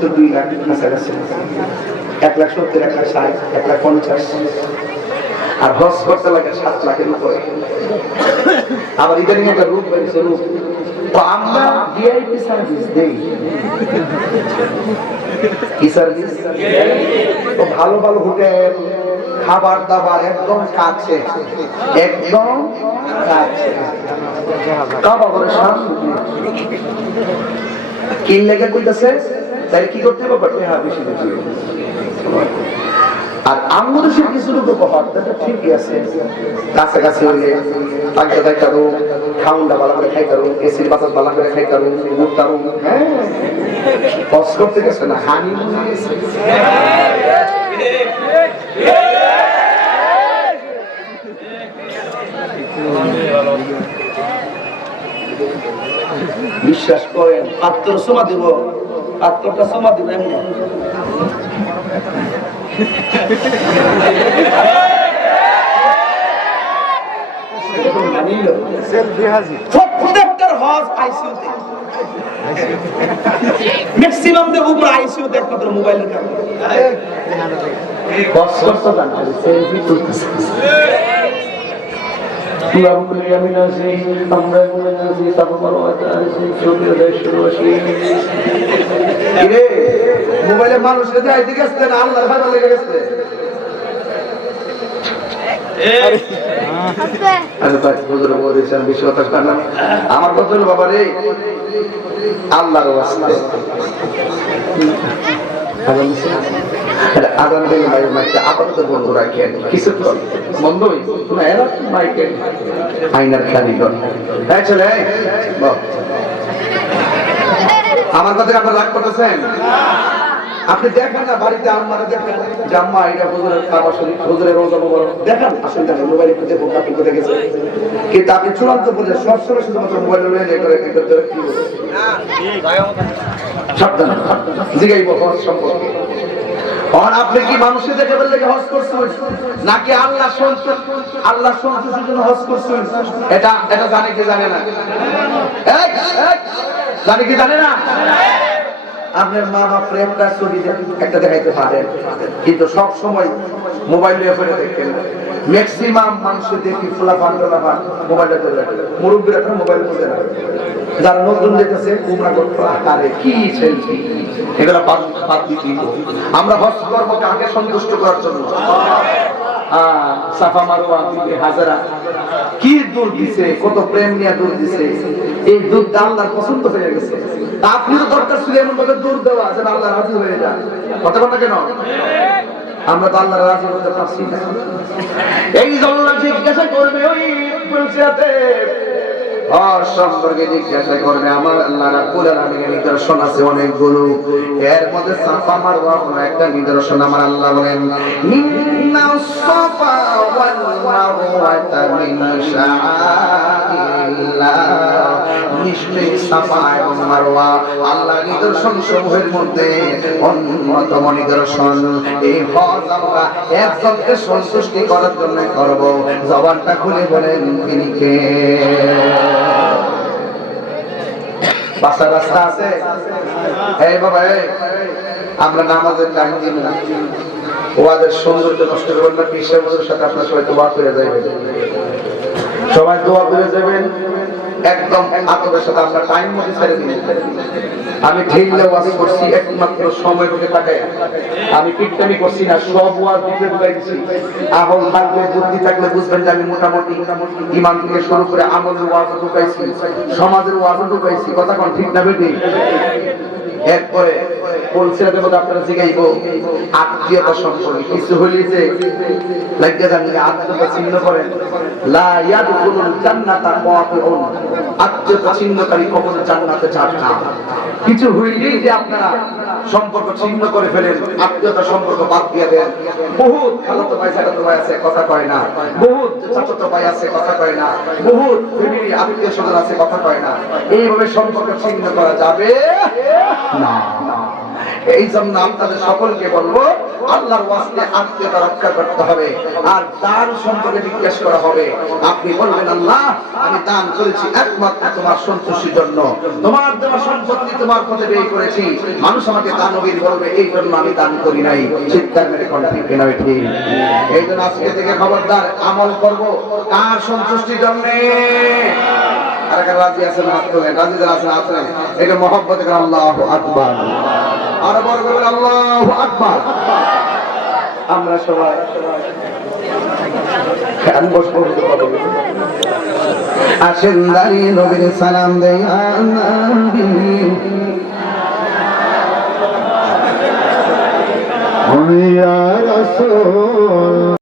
1,70,000 2 লাখ কাছাকাছি, 1,70,000 1,60,000 1,50,000 আর হজ করতে লাগে 7 লাখের উপরে। আবার ইদানিং একটা রূপ বেরিয়েছে, রূপ তো আমরা ভিআইপি সার্ভিস দেই। কি সার্ভিস? তো ভালো ভালো হোটেল, খাবার দাবার একদম কাছে, একদম কাছে। কাবা ঘরের সামনে কি লেগে কইতাছে, তাই কি করতে হবে? করতে হবে বেশি বেশি। আর আমাদের সে কিছু লোক উপহার ঠিকই আছে, কাছাকাছি হইলে তাকে খাইতে রুম, খাউন্ডা ভালো করে খাইতে রুম, এসির বাতাস ভালো করে খাইতে রুম, ঘুরতে রুম। হ্যাঁ, কষ্ট করতে গেছে না, হানি গেছে। বিশ্বাস করেন, পাত্র সোমা দিব, পাত্রটা সোমা দিব এমনি। প্রত্যেকটার হজ আইসিইউতে, ম্যাক্সিমাম দেব উপর আইসিইউতে একমাত্র মোবাইলের কারণে। কষ্ট করতে জানা সেলফি তুলতেছে। মোবাইলে মানুষের যাইতে গেছে না, আল্লাহর ভালো লেগে গেছে। আমার কথা হলো বাবা রে, আল্লাহর ওয়াস্তে আদান দিলে ভাই মাইকটা আপাতত বন্ধ রাখি, কিছু বন্ধ মাইকে আইনার খালি কর। হ্যাঁ চলে আমার কথা আপনার রাগ করতেছেন? আপনি দেখেন না বাড়িতে আম্মারা দেখেন, জাম্মা এটা হুজুরের কাবা শরীফ, হুজুরের রোজা মোবারক দেখান, আসলে দেখেন মোবাইলে একটু দেখুন আপনি কোথায় গেছে। কিন্তু আপনি চূড়ান্ত বলে সবসময় শুধুমাত্র মোবাইলে রয়ে কি বলে সাবধান জিগাইব হজ সম্পর্কে। আর আপনি কি মানুষের দেখে বললে হজ করছেন নাকি আল্লাহ সন্তুষ্টির জন্য হজ করছেন? এটা জানে কি জানে না? জানে কি জানে না? আপনার মা বাপরে একটা ছবি একটা দেখাইতে পারেন, কিন্তু সব সময় মোবাইল নিয়ে ফেলে দেখেন। ম্যাক্সিমাম মানুষের দেখি ফোলাফান মোবাইলটা ধরে রাখে, মুরব্বীরা এখন মোবাইল করতে না। যারা নতুন দেখতেছে উমরা করতে আরে কি সেলফি, এগুলো বাদ দিতে। আমরা হজ করবো কাকে সন্তুষ্ট করার জন্য? সাফা মারওয়া দিবে হাজারা, কি দূর দিছে, কত প্রেম নিয়ে দূর দিছে। এই দূর আল্লাহর পছন্দ হয়ে গেছে। আপনি তো দরকার ছিল এমন ভাবে দূর দেওয়া যেন আল্লাহ রাজি হয়ে যায়। কথা বলতে কেন? আমরা তো আল্লাহ রাজি হতে পারছি না। এই জন্য জিজ্ঞাসা করবে ওই পরিচয়তে সম্পর্কে জিজ্ঞাসা করবে। আমার আল্লাহ রাব্বুল আলামিনের নিদর্শন আছে অনেকগুলো, এর মধ্যে সাফা মারওয়া হলো একটা নিদর্শন। আমার আল্লাহ বলেন ইন্নাস সাফা ওয়াল মারওয়াতা মিন শাআইরিল্লাহ, নিশ্চয়ই সাফা এবং মারওয়া আল্লাহর নিদর্শন সমূহের মধ্যে অন্যতম নিদর্শন। এই হজ আমরা একজনকে সন্তুষ্টি করার জন্য করব। জবানটা খুলে বলেন তিনি কে? বাসার রাস্তা আছে? এই বাবা আমরা নামাজের টাইম দিন না, ওয়াদের সৌন্দর্য নষ্ট করবেন না। পিসের মধ্যে সাথে আপনার সবাই দোয়া করে যাবেন, সবাই দোয়া করে যাবেন একদম আপনাদের সাথে। আমরা টাইম মতো ছেড়ে দিন। আমি ঠেলে ওয়াজ করছি একমাত্র সময় তোকে কাটায়, আমি পিটটামি করছি না, সব ওয়াজ দিতে ঢুকাই দিচ্ছি। আহল থাকলে বুদ্ধি থাকলে বুঝবেন যে আমি মোটামুটি ইমান থেকে শুরু করে আমলের ওয়াজ ঢুকাইছি, সমাজের ওয়াজ ঢুকাইছি। কথা কোন ঠিক না বেটি? এরপরে পরিচয়ের মধ্যে আপনারা জিগাইব আত্মীয়তা সম্পর্কে কিছু হইলে যে লাগিয়ে যান, আত্মীয়তা ছিন্ন করেন। লা ইয়াদখুলুল জান্নাতা কাফিরুন, আত্মীয়তা ছিন্নকারী কখনো জান্নাতে যাবে না। কিছু হইলেই যে আপনারা সম্পর্ক ছিন্ন করে ফেলেন, আত্মীয়তা সম্পর্ক বাদ দিয়ে দেন। বহুত খালাতো ভাই চাচাতো ভাই আছে, কথা কয় না। বহুত চাচাতো ভাই আছে, কথা কয় না। বহুত ফ্যামিলি আত্মীয় স্বজন আছে, কথা কয় না। এইভাবে সম্পর্ক ছিন্ন করা যাবে না। এই জন্য আপনাদের সকলকে বলবো আল্লাহর ওয়াস্তে আত্মীয়তা রক্ষা করতে হবে। আর দান সম্পর্কে জিজ্ঞেস করা হবে, আপনি বলবেন আল্লাহ আমি দান করেছি একমাত্র তোমার সন্তুষ্টির জন্য, তোমার দেওয়া সম্পত্তি তোমার পথে ব্যয় করেছি, মানুষ আমাকে দানবীর বলবে এই জন্য আমি দান করি নাই। চিৎকার মেরে কোন ঠিক কিনা ঠিক? এই জন্য আজকে থেকে খবরদার আমল করব কার সন্তুষ্টির জন্য। আর কারা রাজি আছেন হাত তোলেন, রাজি যারা আছেন আছেন, এটা মহব্বতে করে আল্লাহু আকবার, আর বড় করে আল্লাহু আকবার। আমরা সবাই আমি বসবো, আসেন দাঁড়িয়ে নবীর সালাম দেই ইয়া রাসূল।